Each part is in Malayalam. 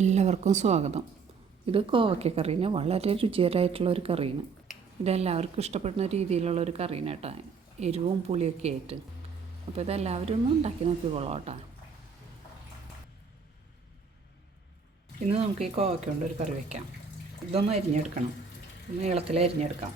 എല്ലാവർക്കും സ്വാഗതം. ഇത് കോവയ്ക്ക കറീന് വളരെ രുചികരമായിട്ടുള്ള ഒരു കറിയാണ് ഇതെല്ലാവർക്കും ഇഷ്ടപ്പെടുന്ന രീതിയിലുള്ള ഒരു കറിയാണ് കേട്ടോ എരിവും പുളിയൊക്കെ ആയിട്ട്. അപ്പോൾ ഇതെല്ലാവരും ഒന്ന് ഉണ്ടാക്കി നോക്കിക്കോളാം കേട്ടോ. ഇന്ന് നമുക്ക് ഈ കോവയ്ക്ക കൊണ്ട് ഒരു കറി വയ്ക്കാം ഇതൊന്ന് അരിഞ്ഞെടുക്കണം. ഒന്ന് നീളത്തിൽ അരിഞ്ഞെടുക്കാം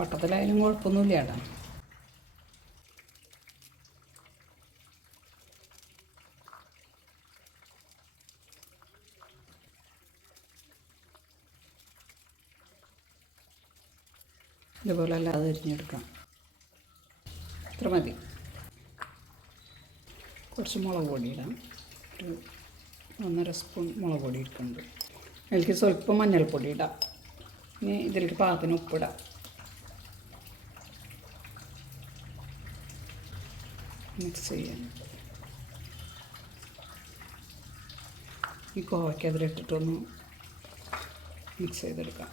വട്ടത്തിലായാലും കുഴപ്പമൊന്നുമില്ല കേട്ടോ ഇതുപോലെ അല്ലാതെ അരിഞ്ഞെടുക്കാം. ഇത്ര മതി. കുറച്ച് മുളക് പൊടി ഇടാം. ഒരു ഒന്നര സ്പൂൺ മുളക് പൊടി ഇരിക്കുന്നുണ്ട് അതിലേക്ക് സ്വല്പം മഞ്ഞൾപ്പൊടി ഇടാം. ഇനി ഇതിലേക്ക് പാകത്തിന് ഉപ്പിടാം. മിക്സ് ചെയ്യാം ഈ കോവയ്ക്ക് അതിലിട്ടിട്ടൊന്ന് മിക്സ് ചെയ്തെടുക്കാം.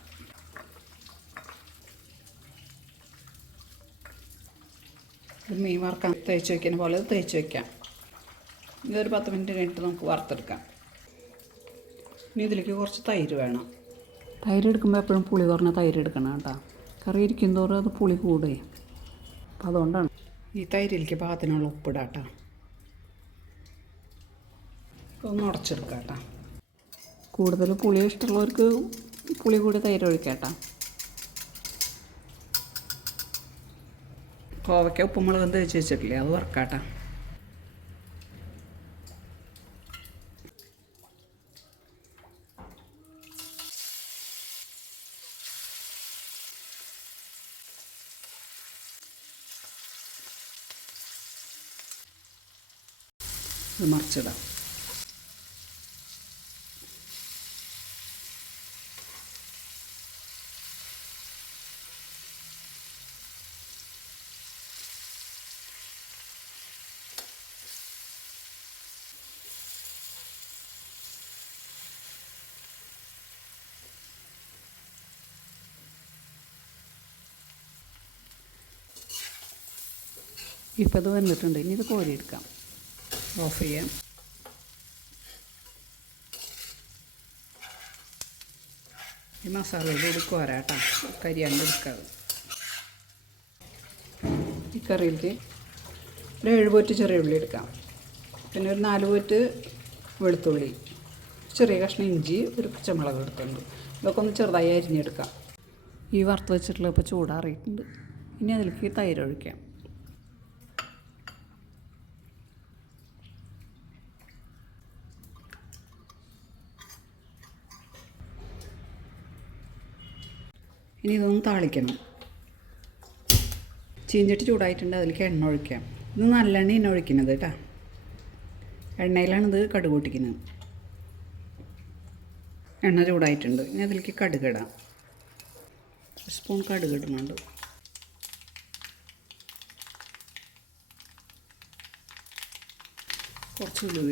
ഇത് മീൻ വറുക്കാൻ തേച്ച് വയ്ക്കുന്ന പോലെ തേച്ച് വയ്ക്കാം ഇതൊരു പത്ത് മിനിറ്റ് കഴിഞ്ഞിട്ട് നമുക്ക് വറുത്തെടുക്കാം. ഇനി ഇതിലേക്ക് കുറച്ച് തൈര് വേണം. തൈര് എടുക്കുമ്പോൾ എപ്പോഴും പുളി കുറഞ്ഞ തൈര് എടുക്കണം കേട്ടോ. കറി ഇരിക്കും തോറും അത് പുളി കൂടുകയും അപ്പം അതുകൊണ്ടാണ് ഈ തൈരിലേക്ക് പാകത്തിനുള്ള ഉപ്പിടാം കേട്ടോ ഒന്ന് ഉടച്ചെടുക്കാം കൂടുതൽ പുളി ഇഷ്ടമുള്ളവർക്ക് പുളി കൂടി തൈര് ഒഴിക്കാം കോവയ്ക്ക ഉപ്പുമുളകും തേച്ച് വെച്ചിട്ടില്ലേ? അത് വറക്കാട്ടാ. ഇത് മറിച്ചിടാം. ഇപ്പോൾ ഇത് വന്നിട്ടുണ്ട്. ഇനി ഇത് കോരിയെടുക്കാം. ഓഫ് ചെയ്യാം. ഈ മസാലയിലൂടെ കേട്ടോ. കരിയാണ്ട് എടുക്കാതെ ഈ കറിയിലേക്ക് ഒരു ഏഴ് പോറ്റ് ചെറിയ ഉള്ളി എടുക്കാം. പിന്നെ ഒരു നാല് പോറ്റ് വെളുത്തുള്ളി ചെറിയ കഷ്ണം ഇഞ്ചി ഒരു പച്ചമുളക് എടുത്തുണ്ട് ഇതൊക്കെ ഒന്ന് ചെറുതായി അരിഞ്ഞെടുക്കാം. ഈ വറുത്ത് വെച്ചിട്ടുള്ള ഇപ്പോൾ ചൂടാറിയിട്ടുണ്ട്. ഇനി അതിലേക്ക് തൈര് ഒഴിക്കാം. ഇനി ഇതൊന്ന് താളിക്കണം. ചീഞ്ചട്ടി ചൂടായിട്ടുണ്ട് അതിലേക്ക് എണ്ണ ഒഴിക്കാം. ഇത് നല്ലെണ്ണ എണ്ണ ഒഴിക്കുന്നത് കേട്ടോ. ഇത് കടുക് പൊട്ടിക്കുന്നത് എണ്ണ ചൂടായിട്ടുണ്ട് ഇനി അതിലേക്ക് കടുക് ഇടാം. ഒരു സ്പൂൺ കടുക് ഇടുന്നുണ്ട്. കുറച്ച് ഉലുവ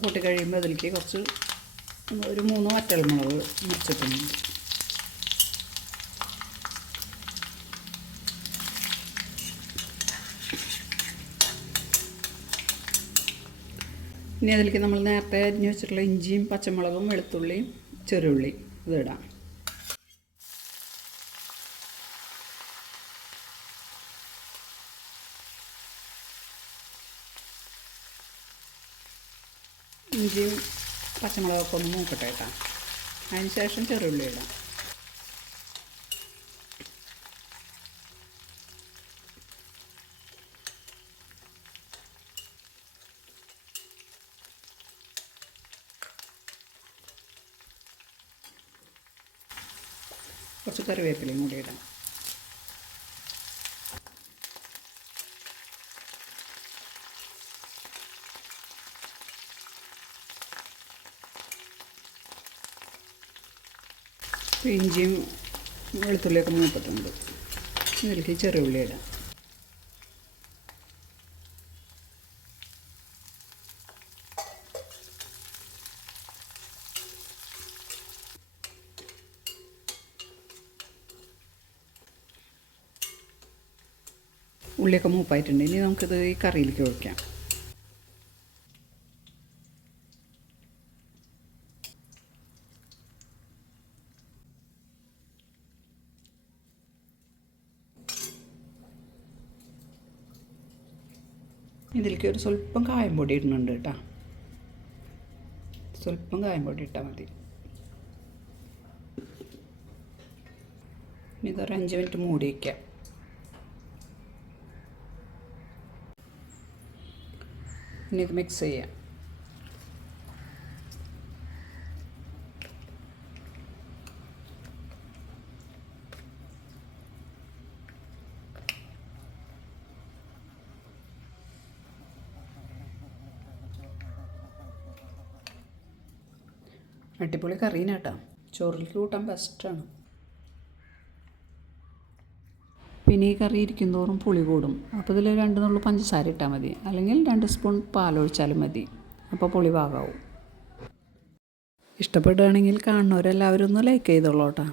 പൊട്ടി കഴിയുമ്പോൾ അതിലേക്ക് കുറച്ച് ഒരു മൂന്ന് വറ്റൽമുളക് മുറിച്ചിട്ടുണ്ട്. ഇനി അതിലേക്ക് നമ്മൾ നേരത്തെ അരിഞ്ഞു വെച്ചിട്ടുള്ള ഇഞ്ചിയും പച്ചമുളകും വെളുത്തുള്ളിയും ചെറുള്ളി ഇതിടാം ഇഞ്ചിയും പച്ചമുളകൊക്കെ ഒന്ന് മൂക്കട്ടെ കേട്ടോ. അതിന് ശേഷം ചെറുള്ളി ഇടാം. കുറച്ച് കറിവേപ്പിലയും കൂടി ഇടാം. ഇഞ്ചിയും വെളുത്തുള്ളിയൊക്കെ മൂത്തിട്ടുണ്ട് ഇതിലേക്ക് ചെറിയ ഉള്ളി ഇടാം. ഉള്ളിയൊക്കെ മൂപ്പായിട്ടുണ്ട്. ഇനി നമുക്കിത് ഈ കറിയിലേക്ക് ഒഴിക്കാം. ഇതിലേക്ക് ഒരു സ്വല്പം കായം പൊടി ഇടുന്നുണ്ട് കേട്ടോ. സ്വല്പം കായം പൊടി ഇട്ടാൽ മതി. ഇതൊരു അഞ്ച് മിനിറ്റ് മൂടി വയ്ക്കാം ഇനി ഇത് മിക്സ് ചെയ്യാം. അടിപൊളി കറീനാട്ടോ ചോറിലേക്ക് കൂട്ടാൻ ബെസ്റ്റാണ് പിന്നെ ഈ കറി ഇരിക്കുന്തോറും പുളി കൂടും. അപ്പോൾ ഇതിൽ രണ്ട് നുള്ളു പഞ്ചസാര ഇട്ടാൽ മതി. അല്ലെങ്കിൽ രണ്ട് സ്പൂൺ പാലൊഴിച്ചാലും മതി. അപ്പോൾ പുളി പാകാവും. ഇഷ്ടപ്പെടുകയാണെങ്കിൽ കാണുന്നവരെല്ലാവരും ഒന്ന് ലൈക്ക് ചെയ്തോളൂ കേട്ടോ